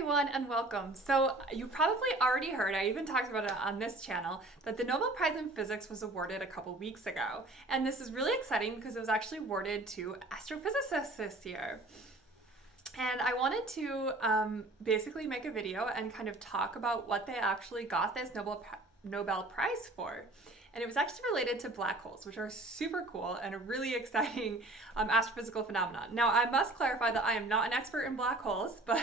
everyone and welcome. So you probably already heard, I even talked about it on this channel, that the Nobel Prize in Physics was awarded a couple weeks ago. And this is really exciting because it was actually awarded to astrophysicists this year. And I wanted to basically make a video and kind of talk about what they actually got this Nobel Prize for. And it was actually related to black holes, which are super cool and a really exciting astrophysical phenomenon. Now, I must clarify that I am not an expert in black holes, but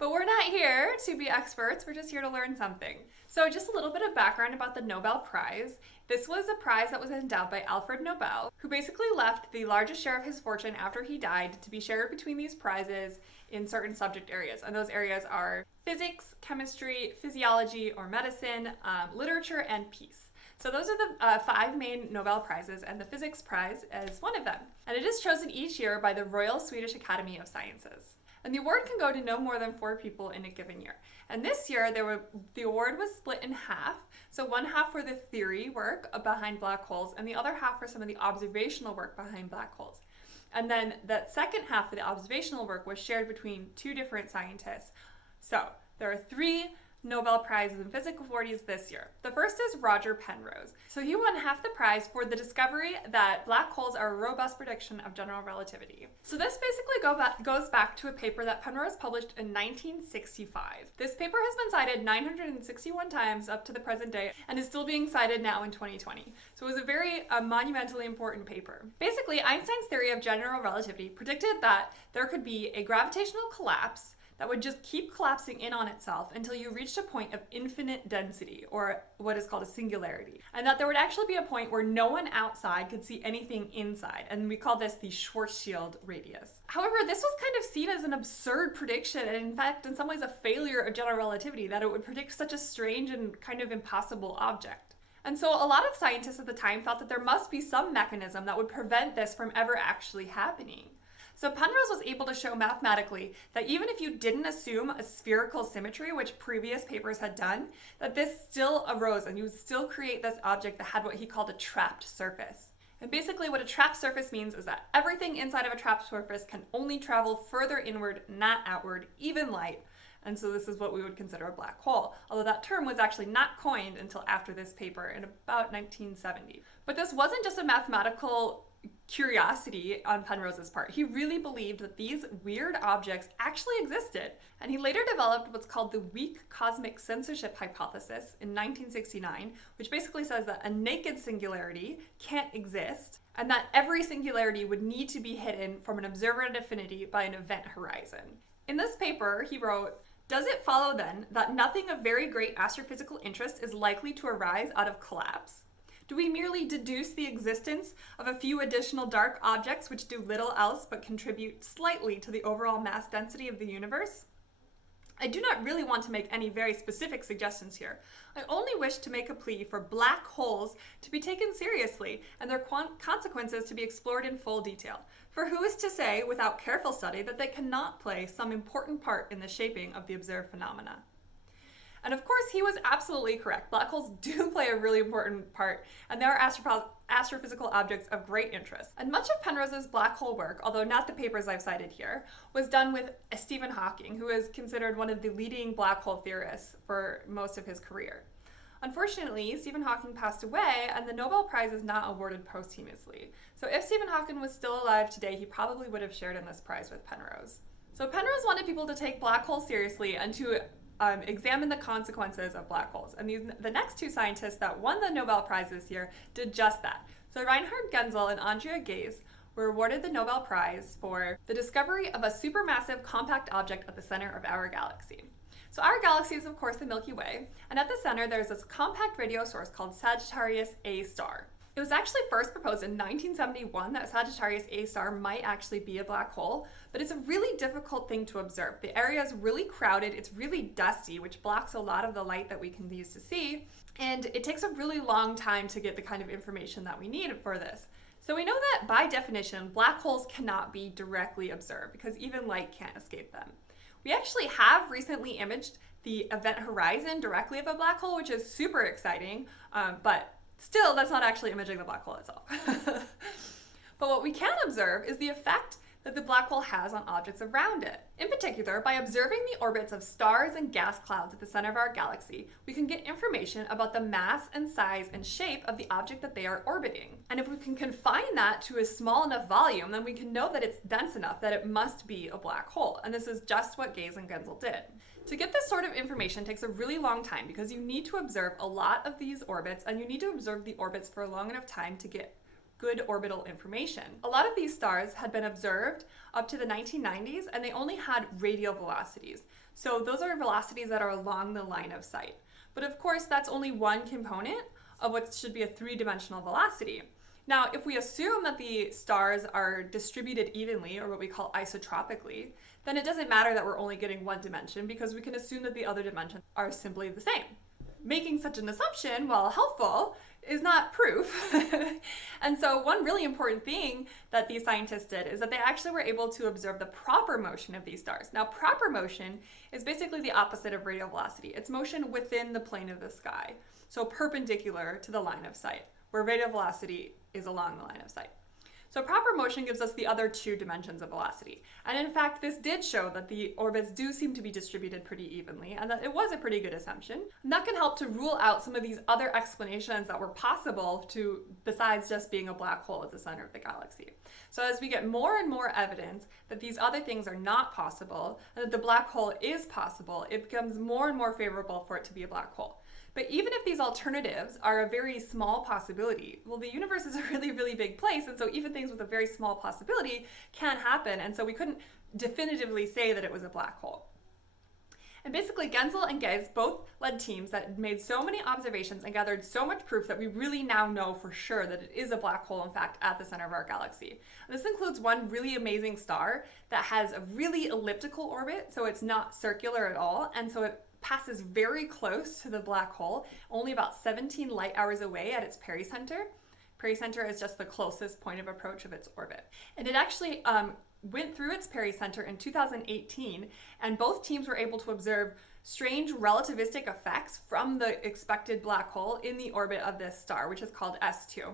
we're not here to be experts. We're just here to learn something. So just a little bit of background about the Nobel Prize. This was a prize that was endowed by Alfred Nobel, who basically left the largest share of his fortune after he died to be shared between these prizes in certain subject areas. And those areas are physics, chemistry, physiology or medicine, literature, and peace. So those are the 5 main Nobel Prizes, and the Physics Prize is one of them. And it is chosen each year by the Royal Swedish Academy of Sciences. And the award can go to no more than 4 people in a given year. And this year, the award was split in half. So one half for the theory work behind black holes, and the other half for some of the observational work behind black holes. And then that second half of the observational work was shared between 2 different scientists. So there are 3 Nobel Prizes in Physics awardees this year. The first is Roger Penrose. So he won half the prize for the discovery that black holes are a robust prediction of general relativity. So this basically goes back to a paper that Penrose published in 1965. This paper has been cited 961 times up to the present day and is still being cited now in 2020. So it was a very monumentally important paper. Basically, Einstein's theory of general relativity predicted that there could be a gravitational collapse that would just keep collapsing in on itself until you reached a point of infinite density, or what is called a singularity. And that there would actually be a point where no one outside could see anything inside, and we call this the Schwarzschild radius. However, this was kind of seen as an absurd prediction, and in fact, in some ways a failure of general relativity, that it would predict such a strange and kind of impossible object. And so a lot of scientists at the time thought that there must be some mechanism that would prevent this from ever actually happening. So Penrose was able to show mathematically that even if you didn't assume a spherical symmetry, which previous papers had done, that this still arose and you would still create this object that had what he called a trapped surface. And basically what a trapped surface means is that everything inside of a trapped surface can only travel further inward, not outward, even light. And so this is what we would consider a black hole, although that term was actually not coined until after this paper in about 1970. But this wasn't just a mathematical curiosity on Penrose's part. He really believed that these weird objects actually existed, and he later developed what's called the weak cosmic censorship hypothesis in 1969, which basically says that a naked singularity can't exist, and that every singularity would need to be hidden from an observer at affinity by an event horizon. In this paper, he wrote, "Does it follow then that nothing of very great astrophysical interest is likely to arise out of collapse? Do we merely deduce the existence of a few additional dark objects which do little else but contribute slightly to the overall mass density of the universe? I do not really want to make any very specific suggestions here. I only wish to make a plea for black holes to be taken seriously and their consequences to be explored in full detail. For who is to say, without careful study, that they cannot play some important part in the shaping of the observed phenomena?" And of course, he was absolutely correct. Black holes do play a really important part, and they are astrophysical objects of great interest. And much of Penrose's black hole work, although not the papers I've cited here, was done with Stephen Hawking, who is considered one of the leading black hole theorists for most of his career. Unfortunately, Stephen Hawking passed away, and the Nobel Prize is not awarded posthumously. So if Stephen Hawking was still alive today, he probably would have shared in this prize with Penrose. So Penrose wanted people to take black holes seriously and to examine the consequences of black holes. And the next 2 scientists that won the Nobel Prize this year did just that. So Reinhard Genzel and Ghez were awarded the Nobel Prize for the discovery of a supermassive compact object at the center of our galaxy. So our galaxy is, of course, the Milky Way, and at the center there's this compact radio source called Sagittarius A star. It was actually first proposed in 1971 that Sagittarius A star might actually be a black hole, but it's a really difficult thing to observe. The area is really crowded, it's really dusty, which blocks a lot of the light that we can use to see, and it takes a really long time to get the kind of information that we need for this. So we know that by definition, black holes cannot be directly observed because even light can't escape them. We actually have recently imaged the event horizon directly of a black hole, which is super exciting, but still, that's not actually imaging the black hole itself. But what we can observe is the effect that the black hole has on objects around it. In particular, by observing the orbits of stars and gas clouds at the center of our galaxy, we can get information about the mass and size and shape of the object that they are orbiting. And if we can confine that to a small enough volume, then we can know that it's dense enough that it must be a black hole. And this is just what Ghez and Genzel did. To get this sort of information takes a really long time because you need to observe a lot of these orbits, and you need to observe the orbits for a long enough time to get good orbital information. A lot of these stars had been observed up to the 1990s, and they only had radial velocities. So those are velocities that are along the line of sight. But of course, that's only one component of what should be a three-dimensional velocity. Now, if we assume that the stars are distributed evenly, or what we call isotropically, then it doesn't matter that we're only getting one dimension because we can assume that the other dimensions are simply the same. Making such an assumption, while helpful, is not proof. And so one really important thing that these scientists did is that they actually were able to observe the proper motion of these stars. Now, proper motion is basically the opposite of radial velocity. It's motion within the plane of the sky, so perpendicular to the line of sight, where radial velocity is along the line of sight. So proper motion gives us the other two dimensions of velocity. And in fact, this did show that the orbits do seem to be distributed pretty evenly, and that it was a pretty good assumption. And that can help to rule out some of these other explanations that were possible besides just being a black hole at the center of the galaxy. So as we get more and more evidence that these other things are not possible, and that the black hole is possible, it becomes more and more favorable for it to be a black hole. But even if these alternatives are a very small possibility, well, the universe is a really, really big place, and so even things with a very small possibility can happen, and so we couldn't definitively say that it was a black hole. And basically, Genzel and Ghez both led teams that made so many observations and gathered so much proof that we really now know for sure that it is a black hole, in fact, at the center of our galaxy. And this includes one really amazing star that has a really elliptical orbit, so it's not circular at all, and so it passes very close to the black hole, only about 17 light hours away at its pericenter. Pericenter is just the closest point of approach of its orbit. And it actually went through its pericenter in 2018, and both teams were able to observe strange relativistic effects from the expected black hole in the orbit of this star, which is called S2.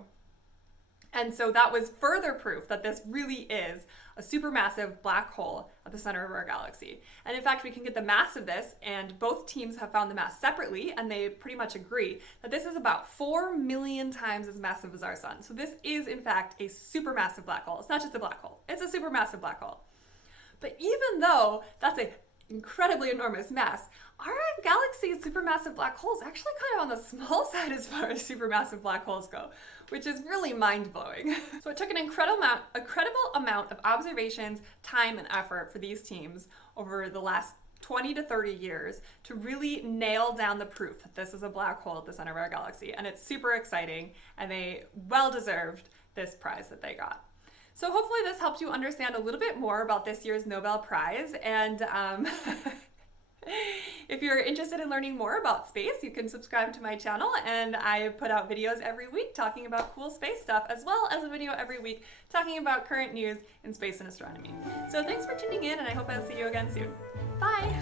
And so that was further proof that this really is a supermassive black hole at the center of our galaxy. And in fact, we can get the mass of this, and both teams have found the mass separately, and they pretty much agree that this is about 4 million times as massive as our sun. So this is, in fact, a supermassive black hole. It's not just a black hole, it's a supermassive black hole. But even though that's an incredibly enormous mass, our galaxy's supermassive black hole is actually kind of on the small side as far as supermassive black holes go, which is really mind-blowing. So it took an incredible amount of observations, time, and effort for these teams over the last 20 to 30 years to really nail down the proof that this is a black hole at the center of our galaxy. And it's super exciting, and they well deserved this prize that they got. So hopefully this helped you understand a little bit more about this year's Nobel Prize, and if you're interested in learning more about space, you can subscribe to my channel, and I put out videos every week talking about cool space stuff, as well as a video every week talking about current news in space and astronomy. So thanks for tuning in, and I hope I'll see you again soon. Bye!